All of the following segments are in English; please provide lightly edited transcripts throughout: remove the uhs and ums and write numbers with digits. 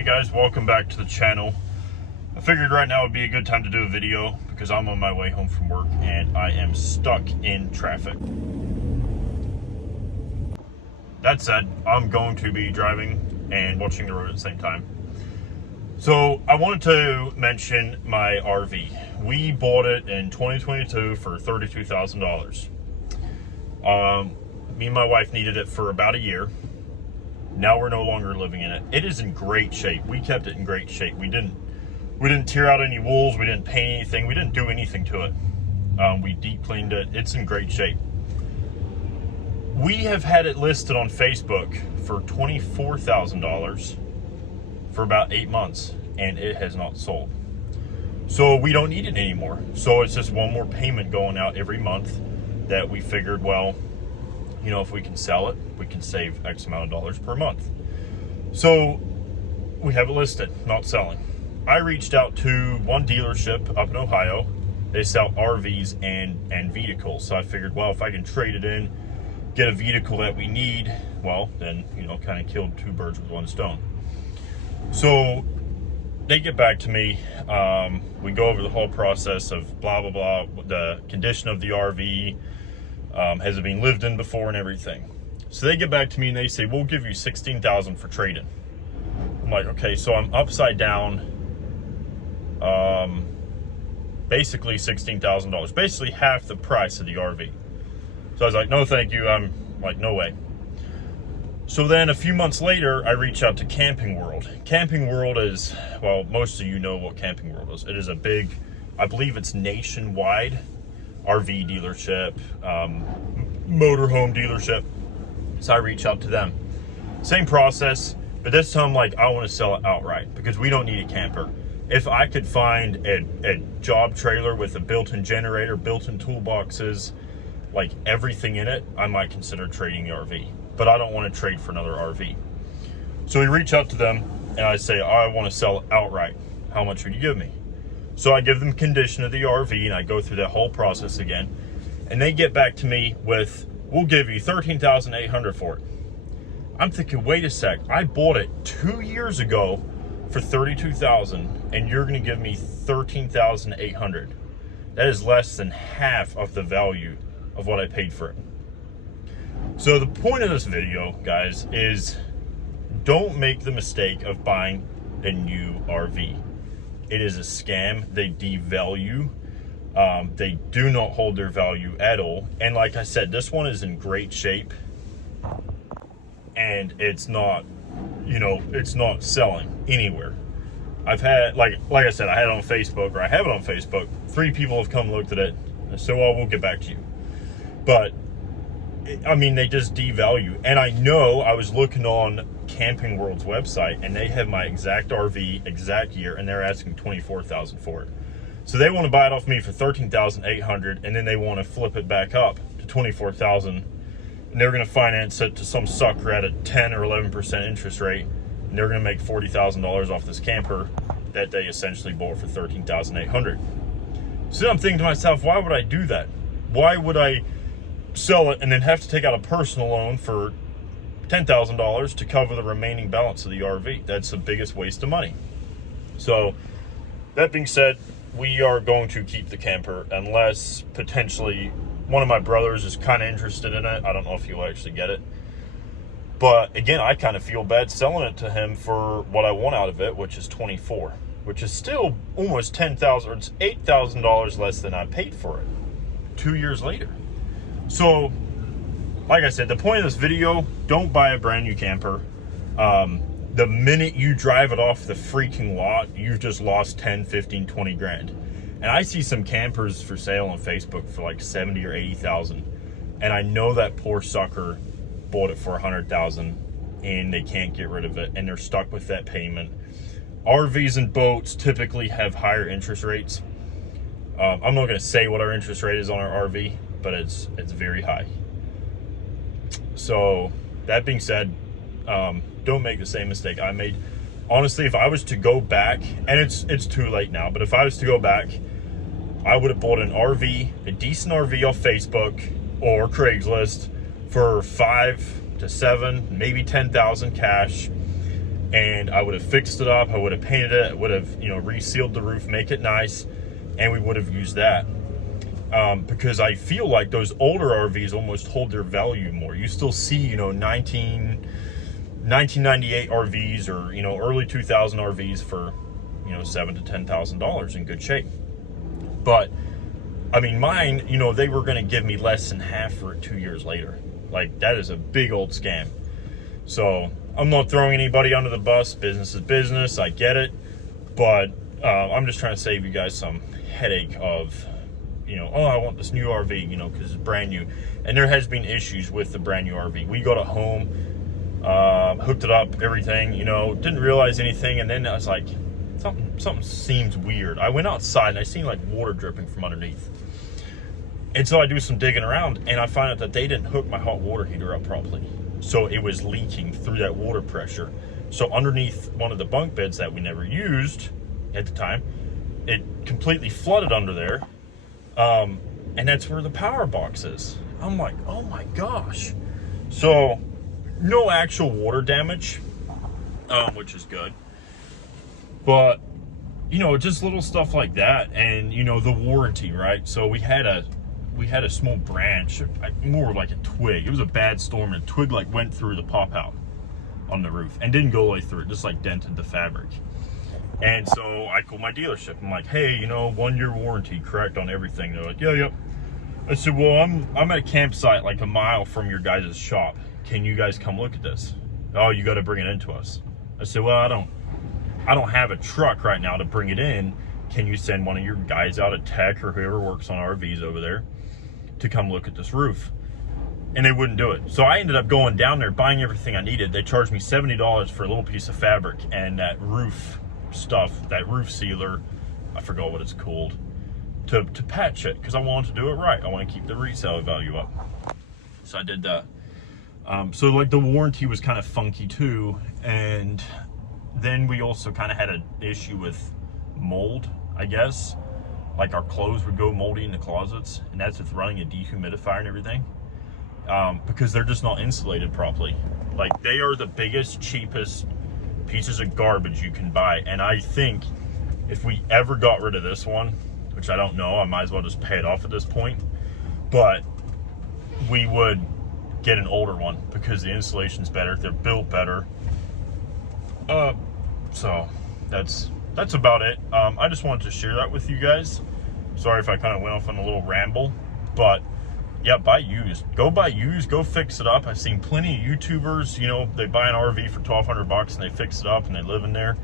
Hey guys, welcome back to the channel. I figured right now would be a good time to do a video because I'm on my way home from work and I am stuck in traffic. That said, I'm going to be driving and watching the road at the same time. So I wanted to mention my RV. We bought it in 2022 for $32,000. Me and my wife needed it for about a year. Now we're no longer living in it. It is in great shape. We kept it in great shape. We didn't tear out any wheels. We didn't paint anything. We didn't do anything to it. We deep cleaned it. It's in great shape. We have had it listed on Facebook for $24,000 for about 8 months, and it has not sold. So we don't need it anymore. So it's just one more payment going out every month that we figured, well, you know, if we can sell it, we can save X amount of dollars per month. So we have it listed, not selling. I reached out to one dealership up in Ohio. They sell RVs and vehicles. So I figured, well, if I can trade it in, get a vehicle that we need, well, then, you know, kind of killed two birds with one stone. So they get back to me. We go over the whole process of blah, blah, blah, the condition of the RV, has it been lived in before and everything. So they get back to me and they say, we'll give you $16,000 for trade-in. I'm like, okay, so I'm upside down, basically $16,000, basically half the price of the RV. So I was like, no, thank you. I'm like, no way. So then a few months later, I reach out to Camping World. Camping World is, well, most of you know what Camping World is. It is a big, I believe it's nationwide RV dealership, motorhome dealership. So I reach out to them. Same process, but this time, like, I want to sell it outright because we don't need a camper. If I could find a job trailer with a built-in generator, built-in toolboxes, like everything in it, I might consider trading the RV. But I don't want to trade for another RV. So we reach out to them and I say, I want to sell it outright. How much would you give me? So I give them condition of the RV and I go through that whole process again. And they get back to me with, we'll give you $13,800 for it. I'm thinking, wait a sec, I bought it 2 years ago for $32,000 and you're gonna give me $13,800. That is less than half of the value of what I paid for it. So the point of this video, guys, is don't make the mistake of buying a new RV. It is a scam. They devalue. They do not hold their value at all. And like I said, this one is in great shape and it's not, you know, it's not selling anywhere. I've had, like I said, I had it on Facebook, or I have it on Facebook. 3 people have come looked at it. So, well, we'll get back to you. But I mean, they just devalue. And I know I was looking on Camping World's website and they have my exact RV, exact year, and they're asking $24,000 for it. So they want to buy it off me for $13,800 and then they want to flip it back up to $24,000 and they're going to finance it to some sucker at a 10 or 11% interest rate, and they're going to make $40,000 off this camper that they essentially bought for $13,800. So I'm thinking to myself, why would I do that? Why would I sell it and then have to take out a personal loan for $10,000 to cover the remaining balance of the RV? That's the biggest waste of money. So that being said, we are going to keep the camper unless potentially one of my brothers is kind of interested in it. I don't know if he'll actually get it. But again, I kind of feel bad selling it to him for what I want out of it, which is $24,000, which is still almost $10,000, or it's $8,000 less than I paid for it 2 years later. So, like I said, the point of this video, don't buy a brand new camper. The minute you drive it off the freaking lot, you've just lost 10, 15, 20 grand. And I see some campers for sale on Facebook for like 70 or 80,000. And I know that poor sucker bought it for 100,000 and they can't get rid of it and they're stuck with that payment. RVs and boats typically have higher interest rates. I'm not gonna say what our interest rate is on our RV, but it's very high. So that being said, don't make the same mistake I made. Honestly, if I was to go back, and it's too late now, but if I was to go back, I would have bought an RV, a decent RV off Facebook or Craigslist for 5 to 7, maybe 10,000 cash, and I would have fixed it up. I would have painted it. I would have, you know, resealed the roof, make it nice, and we would have used that. Because I feel like those older RVs almost hold their value more. You still see, you know, 1998 RVs or, you know, early 2000 RVs for, you know, $7,000 to $10,000 in good shape. But I mean, mine, you know, they were going to give me less than half for it 2 years later. Like, that is a big old scam. So I'm not throwing anybody under the bus. Business is business. I get it. But I'm just trying to save you guys some headache of, you know, oh, I want this new RV, you know, because it's brand new. And there has been issues with the brand new RV. We got it home, hooked it up, everything, you know, didn't realize anything. And then I was like, something seems weird. I went outside and I seen like water dripping from underneath. And so I do some digging around and I find out that they didn't hook my hot water heater up properly. So it was leaking through that water pressure. So underneath one of the bunk beds that we never used at the time, it completely flooded under there. And that's where the power box is. I'm like, oh my gosh. So no actual water damage, which is good. But, you know, just little stuff like that. And, you know, the warranty, right? So we had a small branch, more like a twig. It was a bad storm, and a twig like went through the pop out on the roof and didn't go all the way through it, just like dented the fabric. And so I called my dealership. I'm like, hey, you know, 1-year warranty, correct, on everything? They're like, yeah, yep. I said, well, I'm at a campsite like a mile from your guys' shop. Can you guys come look at this? Oh, you got to bring it into us. I said, well, I don't have a truck right now to bring it in. Can you send one of your guys out, a tech or whoever works on RVs over there, to come look at this roof? And they wouldn't do it. So I ended up going down there, buying everything I needed. They charged me $70 for a little piece of fabric and that roof stuff, that roof sealer, I forgot what it's called, to patch it, because I wanted to do it right. I want to keep the resale value up. So I did that. So like the warranty was kind of funky too. And then we also kind of had an issue with mold, I guess. Like our clothes would go moldy in the closets, and that's with running a dehumidifier and everything, because they're just not insulated properly. Like, they are the biggest, cheapest pieces of garbage you can buy. And I think if we ever got rid of this one, which I don't know, I might as well just pay it off at this point, but we would get an older one because the insulation's better, they're built better. So that's about it. I just wanted to share that with you guys. Sorry if I kind of went off on a little ramble, but yeah, buy used. Go buy used, go fix it up. I've seen plenty of YouTubers, you know, they buy an RV for $1,200 and they fix it up and they live in there.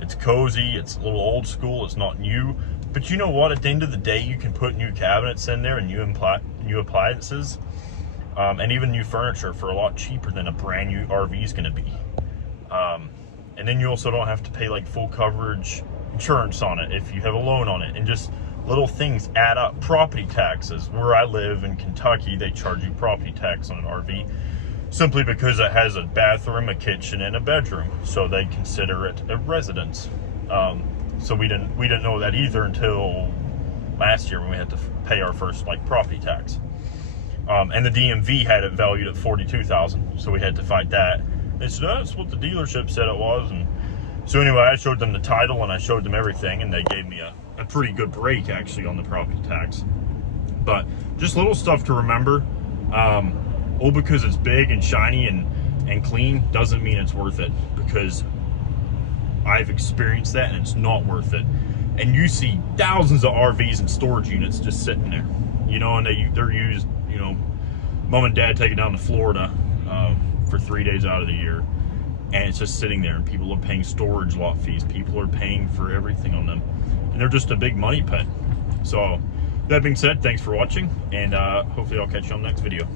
It's cozy, it's a little old school, it's not new. But you know what, at the end of the day, you can put new cabinets in there and new appliances, and even new furniture for a lot cheaper than a brand new RV is gonna be. And then you also don't have to pay like full coverage insurance on it if you have a loan on it, and just little things add up. Property taxes. Where I live in Kentucky, they charge you property tax on an RV simply because it has a bathroom, a kitchen, and a bedroom, so they consider it a residence. So we didn't know that either until last year when we had to pay our first like property tax. And the DMV had it valued at $42,000, so we had to fight that. They said, oh, that's what the dealership said it was. And so anyway, I showed them the title and I showed them everything, and they gave me a pretty good break actually on the property tax. But just little stuff to remember. All because it's big and shiny and clean doesn't mean it's worth it, because I've experienced that and it's not worth it. And you see thousands of RVs and storage units just sitting there, you know, and they're used, you know, mom and dad take it down to Florida for 3 days out of the year, and it's just sitting there, and people are paying storage lot fees, people are paying for everything on them, and they're just a big money pit. So that being said, thanks for watching, and hopefully I'll catch you on the next video.